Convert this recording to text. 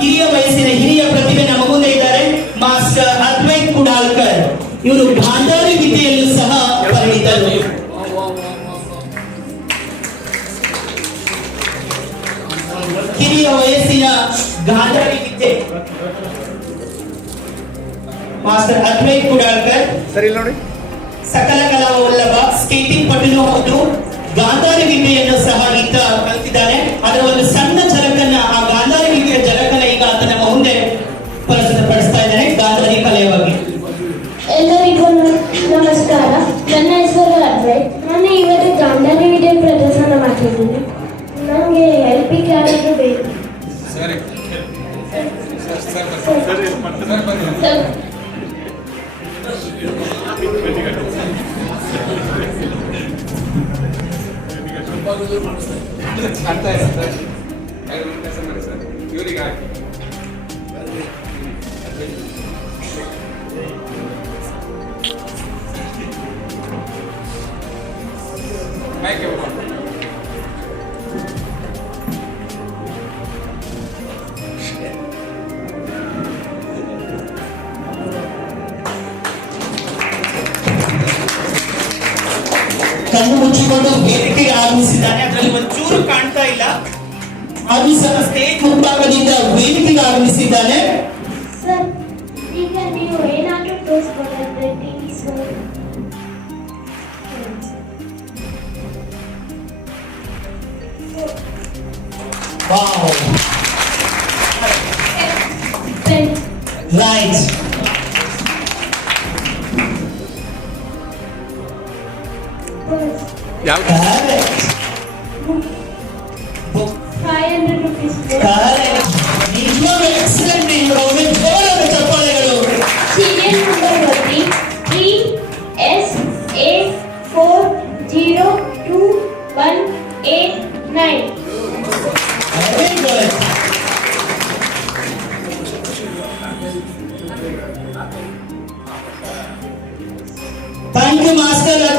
ಹಿರಿಯ ವಯಸ್ಸಿನ ಹಿರಿಯ ಪ್ರತಿಭೆ ನಮ್ಮ ಮುಂದೆ ಇದ್ದಾರೆ. ಮಾಸ್ಟರ್ ಅದ್ವೈತ್ ಕುಡಾಲ್ಕರ್. ಇವರು ಗಾಂಧಾರಿ ವಿದ್ಯೆಯಲ್ಲೂ ಸಹ ಪರಿಣಿತರು. ಹಿರಿಯ ವಯಸ್ಸಿನ ಗಾಂಧಾರಿ ವಿದ್ಯೆ ಮಾಸ್ಟರ್ ಅದ್ವೈತ್ ಕುಡಾಲ್ಕರ್. ಸರಿ ನೋಡಿ. ಸಕಲ ಕಲಾ ವಲ್ಲಭ, ಸ್ಕೇಟಿಂಗ್ ಪಟುನು ಹೌದು. ಗಾಂಧಾರಿ ವಿದ್ಯೆಯನ್ನು ಸಹ ಈತ ಕಲಿತಿದ್ದಾನೆ. ಅದರ ಒಂದು ಸಣ್ಣ ಝಲಕನ್ನ, ಆ ಗಾಂಧಾರಿ ವಿದ್ಯೆಯ ಝಲಕನ್ನ ಈಗ ಆತ ನಮ್ಮ ಮುಂದೆ ಪ್ರಸ್ತುತಪಡಿಸ್ತಾ ಇದ್ದಾನೆ ಗಾಂಧಾರಿ ಕಲೆಯ ಬಗ್ಗೆ. ಎಲ್ಲರಿಗೂ ನಮಸ್ಕಾರ. ನನ್ನ ಹೆಸರು ಅದ್ವೈತ್. ನಾನು ಇವತ್ತು ಗಾಂಧಾರಿ ವಿದ್ಯೆ ಪ್ರದರ್ಶನ ಮಾಡ್ತಿದ್ದೀನಿ. ನನಗೆ ಹೆಲ್ಪಿಗೆ ಯಾರಾದರೂ ಬೇಕು? ಕಣ್ಣು ಮುಚ್ಚಿಕೊಂಡು ವೇದಿಕೆಗೆ ಆಗಮಿಸಿದ್ದಾನೆ. ಅದರಲ್ಲಿ ಒಂಚೂರು ಕಾಣ್ತಾ ಇಲ್ಲ. ಅದು ಸಹ ಸ್ಟೇಜ್ ಮುಂಭಾಗದಿಂದ ವೇದಿಕೆಗೆ ಆಗಮಿಸಿದ್ದಾನೆ. ಸರ್, ಈಗ ನೀವು ಏನಾದರೂ ತೋರಿಸ್ಬೋದಾದ್ರೆ ವಾವ್, ರೈಟ್. ಯಾವ Correct. 500 rupees. Correct. ನಿಜವಾಗ್ಲೂ excellent. ನೀವು ಒಮ್ಮೆ ಜೋರಾದ ಚಪ್ಪಾಳೆಗಳು. Serial number would be 3SA402189. Very good. Thank you, Master.